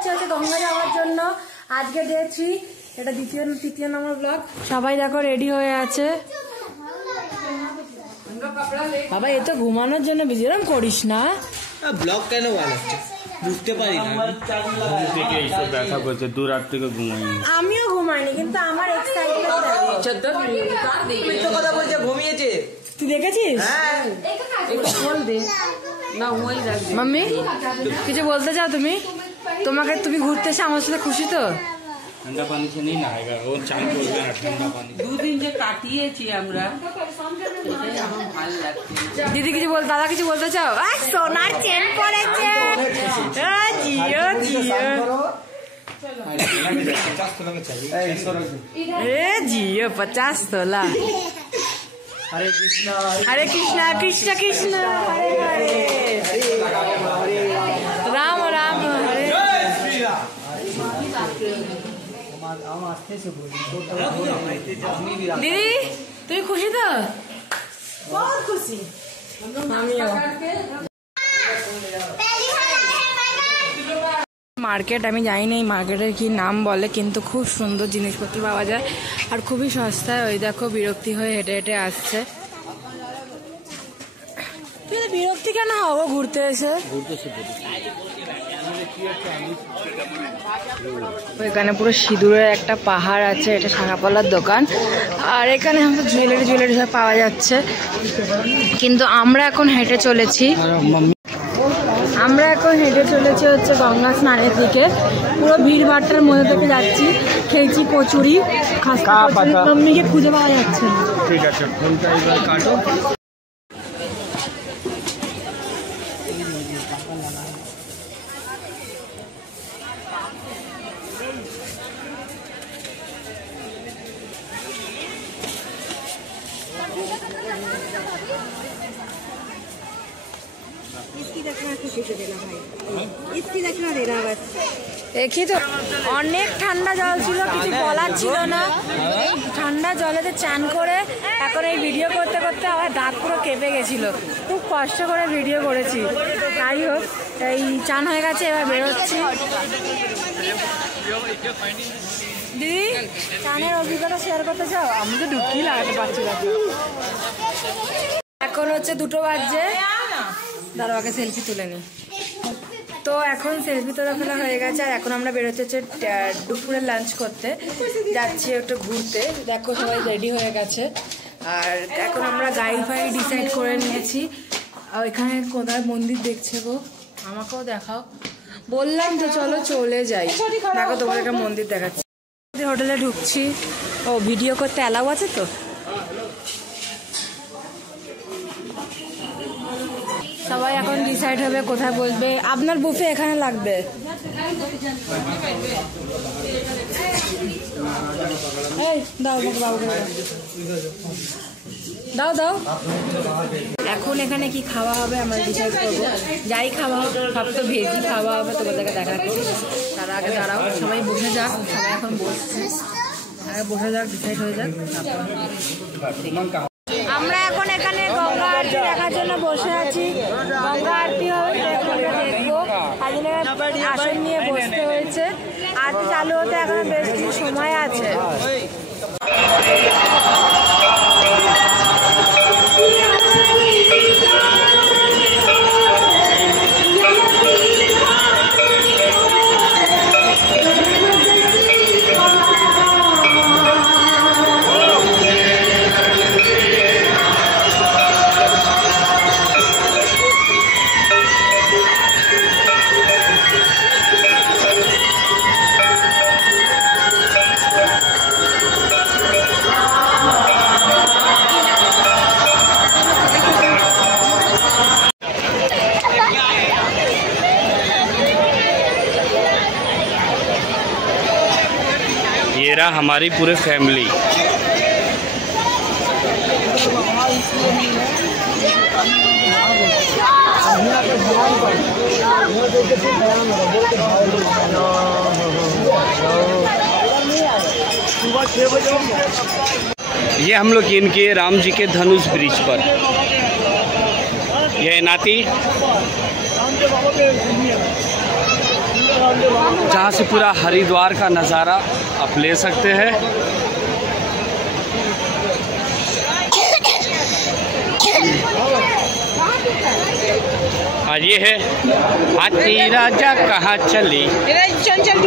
যাচ্ছে হচ্ছে গঙ্গা যাওয়ার জন্য। আজকে ডে 3, এটা তৃতীয় নম্বর ব্লগ। সবাই দেখো রেডি হয়ে আছে। বাবা এ তো ঘুমানোর জন্য বিজি, এরকম করিস না। ব্লগ কেন বানাচ্ছে বুঝতে পারি না। ব্যথা করছে, 2 রাত থেকে ঘুমাইনি। আমিও ঘুমাইনি, কিন্তু আমার এক্সাইটমেন্ট কথা বলছে ঘুমিয়েছে। তুই দেখেছিস? মাম্মি কিছু বলতে চাও তুমি? তুমি ঘুরতে এসে আমার সাথে খুশি তো? ঠান্ডা পানি से नहीं नहाएगा वो, चान করবে না ঠান্ডা পানি। 2 দিন যে কাটিয়েছি আমরা, এটাই আমার ভালো লাগছে। দিদি কিছু দাদা কিছু বলতে চাও? সোনার চেন পড়েছে। জিও জিও জিও 50 তোলা। हरे कृष्णा हरे कृष्णा कृष्ण कृष्ण हरे हरे, राम राम हरे। दीदी তুমি খুশি তো? बहुत खुशी। মার্কেট আমি জানি না এই মার্কেটের কি নাম বলে, কিন্তু খুব সুন্দর জিনিসপত্র পাওয়া যায় আর খুবই সস্তায়। ওই দেখো বিরক্তি হয়ে হেঁটে হেঁটে আসছে। তুই বিরক্তি কেন হবো ঘুরতে এসে? এখানে পুরো সিঁদুরের একটা পাহাড় আছে, এটা শাখাপালার দোকান। আর এখানে আমাদের জুয়েলারি সব পাওয়া যাচ্ছে। কিন্তু আমরা এখন হেঁটে চলেছি হচ্ছে গঙ্গা স্নানের দিকে। পুরো ভিড় ভাট্টার মধ্যে থেকে যাচ্ছি। খেয়েছি কচুরি, মাম্মিকে খুঁজে পাওয়া যাচ্ছে না। ঠিক আছে ফোনটা এবার কাটো। দেখি তো অনেক ঠান্ডা জল ছিল, কিছু বলার ছিল না। ঠান্ডা জলেতে চান করে এখন এই ভিডিও করতে করতে আমার দাঁত পুরো কেঁপে গেছিল। খুব কষ্ট করে ভিডিও করেছি। তাই হোক, এই চান হয়ে গেছে, এবার বেরোচ্ছি। দিদি চানের অভিজ্ঞতা শেয়ার করতে চাও? আমি তো ঢুকিয়ে লাগাতে পারছি না। এখন হচ্ছে 2টো বাজছে। দাঁড়াকে সেলফি তুলে নি। তো এখন সেলফি তোলা ফেলা হয়ে গেছে। আর এখন আমরা বেরোতে হচ্ছে দুপুরে লাঞ্চ করতে যাচ্ছি, একটু ঘুরতে। দেখো সবাই রেডি হয়ে গেছে। আর এখন আমরা গাড়ি ফাড়ি ডিসাইড করে নিয়েছি। আর এখানে কোথায় মন্দির দেখছে গো? আমাকেও দেখাও। বললাম তো চলো চলে যাই। দেখো তোমার একটা মন্দির দেখাচ্ছি। হোটেলে ঢুকছি। ও ভিডিও করতে অ্যালাউ আছে তো? সবাই এখন ডিসাইড হবে কোথায় বসবে। আপনার বুফে এখানে লাগবে। এই দাও বাবুকে দাও দাও। এখন এখানে কি খাওয়া হবে আমরা ডিসাইড করবো। যাই খাওয়া হোক, সব তো ভেজই খাওয়া হবে। তোমাদেরকে দেখাচ্ছি। তার আগে দাঁড়াও, সবাই বসে যাক। সবাই এখন বসছে, বসে যাক, ডিসাইড হয়ে যাক। আমরা এখন এখানে গঙ্গা আরতি দেখার জন্য বসে আছি। গঙ্গা আরতি হবে, দেখবো। আসন নিয়ে বসতে হয়েছে। আরতি চালু হতে এখন বেশ কিছু সময় আছে। ये रहा हमारी पूरे फैमिली। ये हम लोग इनके राम जी के धनुष ब्रिज पर, ये नाती जहाँ से पूरा हरिद्वार का नज़ारा आप ले सकते हैं। और ये है हाथी राजा कहाँ चली। चल चल